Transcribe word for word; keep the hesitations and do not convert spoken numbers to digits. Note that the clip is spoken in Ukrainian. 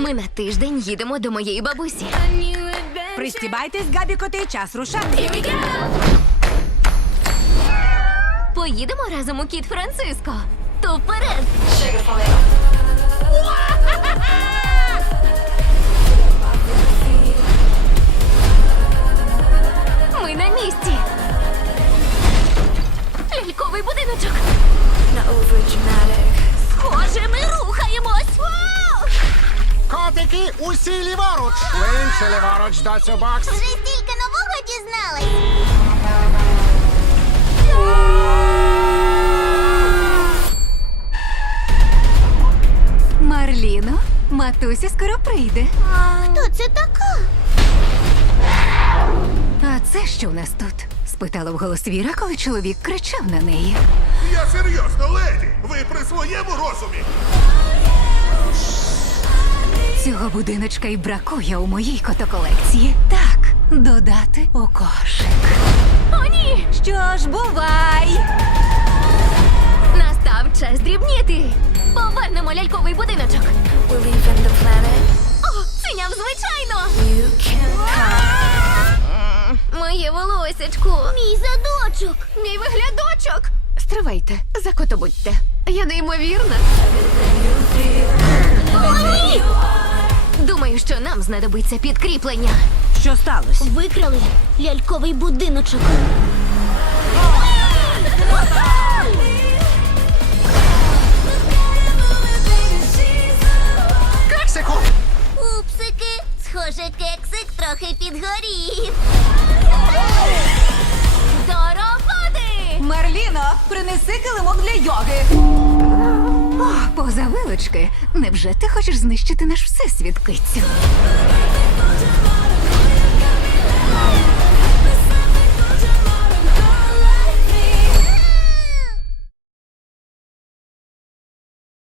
Ми на тиждень їдемо до моєї бабусі. Пристібайтесь, габікоти, час рушати. Поїдемо разом у Кіт Франциско. То вперед! Ми на місці. Ляльковий будиночок. Схоже, ми рухаємось. Вау! Котики, усі ліворуч! Ви інші ліворуч, доцю бокс. Вже стільки нового дізнались. Марліно, матуся скоро прийде. Хто це така? А це що в нас тут? Спитала вголос Віра, коли чоловік кричав на неї. Я серйозно, леді! Ви при своєму розумі? Цього будиночка й бракує у моїй котоколекції. Так, додати у кошик. О, ні! Що ж, бувай! Настав час дрібніти. Повернемо ляльковий будиночок. О, синяв звичайно. М, Моє волосечко. Мій задочок. Мій виглядочок. Стривайте, закотобудьте. Я неймовірна. О, ні! Думаю, що нам знадобиться підкріплення. Що сталося? Викрали ляльковий будиночок. Кексику! Упсики, схоже, кексик трохи підгорів. До роботи! Марліно, принеси килимок для йоги. О, поза вилочки. Невже ти хочеш знищити наш всесвіт, кицю?